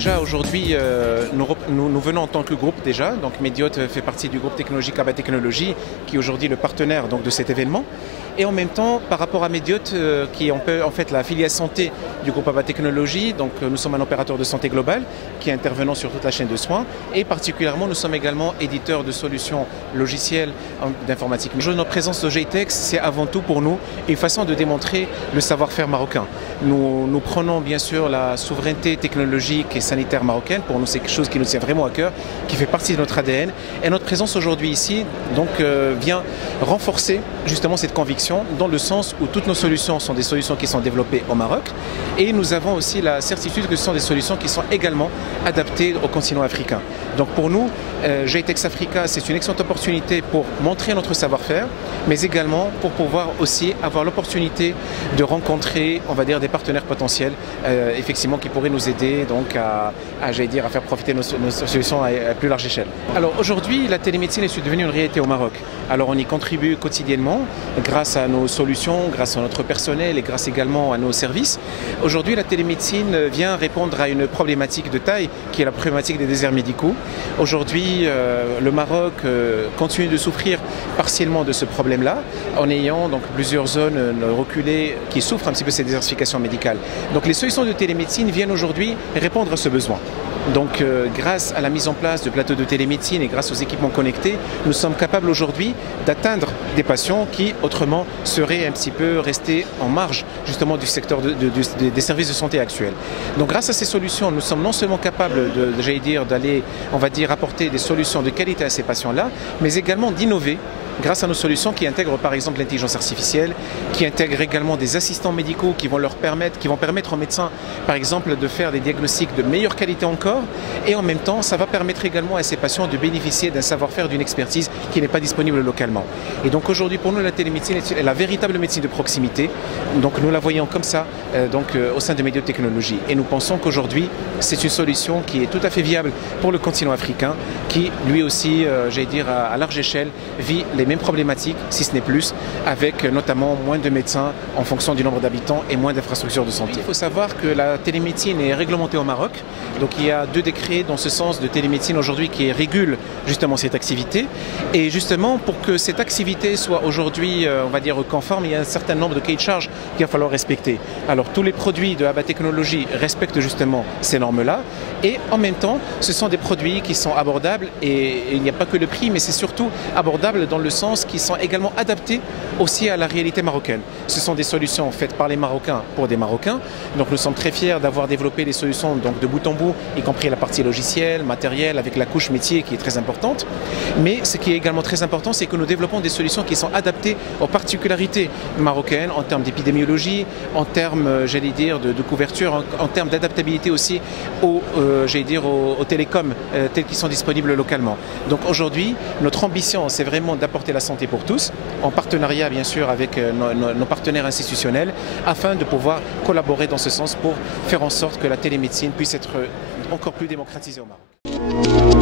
déjà aujourd'hui, nous venons en tant que groupe déjà. Donc Mediote fait partie du groupe technologique ABA Technologies, qui est aujourd'hui le partenaire donc, de cet événement. Et en même temps, par rapport à Mediote, qui est en fait la filiale santé du groupe ABA Technologies, donc nous sommes un opérateur de santé globale qui est intervenant sur toute la chaîne de soins. Et particulièrement, nous sommes également éditeurs de solutions logicielles d'informatique. Notre présence au GITEX, c'est avant tout pour nous une façon de démontrer le savoir-faire marocain. Nous prenons bien sûr la souveraineté technologique et sanitaire marocaine. Pour nous, c'est quelque chose qui nous tient vraiment à cœur, qui fait partie de notre ADN. Et notre présence aujourd'hui ici donc, vient renforcer justement cette conviction dans le sens où toutes nos solutions sont des solutions qui sont développées au Maroc. Et nous avons aussi la certitude que ce sont des solutions qui sont également adaptées au continent africain. Donc pour nous, GITEX Africa, c'est une excellente opportunité pour montrer notre savoir-faire, mais également pour pouvoir aussi avoir l'opportunité de rencontrer, on va dire, des partenaires potentiels, effectivement, qui pourraient nous aider donc à faire profiter nos solutions à plus large échelle. Alors aujourd'hui, la télémédecine est devenue une réalité au Maroc. Alors on y contribue quotidiennement grâce à nos solutions, grâce à notre personnel et grâce également à nos services. Aujourd'hui, la télémédecine vient répondre à une problématique de taille qui est la problématique des déserts médicaux. Aujourd'hui, le Maroc continue de souffrir partiellement de ce problème-là, en ayant donc plusieurs zones reculées qui souffrent un petit peu de cette désertification médicale. Donc les solutions de télémédecine viennent aujourd'hui répondre à ce besoin. Donc grâce à la mise en place de plateaux de télémédecine et grâce aux équipements connectés, nous sommes capables aujourd'hui d'atteindre des patients qui autrement seraient un petit peu restés en marge justement du secteur des services de santé actuels. Donc grâce à ces solutions, nous sommes non seulement capables d'aller, on va dire, apporter des solutions de qualité à ces patients-là, mais également d'innover grâce à nos solutions qui intègrent par exemple l'intelligence artificielle, qui intègrent également des assistants médicaux qui vont permettre aux médecins par exemple de faire des diagnostics de meilleure qualité encore, et en même temps ça va permettre également à ces patients de bénéficier d'un savoir-faire, d'une expertise qui n'est pas disponible localement. Et donc aujourd'hui pour nous la télémédecine est la véritable médecine de proximité, donc nous la voyons comme ça au sein de Mediote Technologies, et nous pensons qu'aujourd'hui c'est une solution qui est tout à fait viable pour le continent africain, qui lui aussi, à large échelle, vit les mêmes problématiques, si ce n'est plus, avec notamment moins de médecins en fonction du nombre d'habitants et moins d'infrastructures de santé. Il faut savoir que la télémédecine est réglementée au Maroc, donc il y a 2 décrets dans ce sens de télémédecine aujourd'hui qui régulent justement cette activité, et justement pour que cette activité soit aujourd'hui, on va dire, conforme, il y a un certain nombre de cahiers de charges qu'il va falloir respecter. Alors tous les produits de ABA Technologies respectent justement ces normes-là, et en même temps ce sont des produits qui sont abordables, et il n'y a pas que le prix, mais c'est surtout abordable dans le sens qui sont également adaptés aussi à la réalité marocaine. Ce sont des solutions faites par les Marocains pour des Marocains. Donc nous sommes très fiers d'avoir développé des solutions donc, de bout en bout, y compris la partie logicielle, matérielle, avec la couche métier qui est très importante. Mais ce qui est également très important, c'est que nous développons des solutions qui sont adaptées aux particularités marocaines en termes d'épidémiologie, en termes, de couverture, en termes d'adaptabilité aussi aux télécoms tels qu'ils sont disponibles localement. Donc aujourd'hui, notre ambition, c'est vraiment d'apporter la santé pour tous, en partenariat bien sûr avec nos partenaires institutionnels, afin de pouvoir collaborer dans ce sens pour faire en sorte que la télémédecine puisse être encore plus démocratisée au Maroc.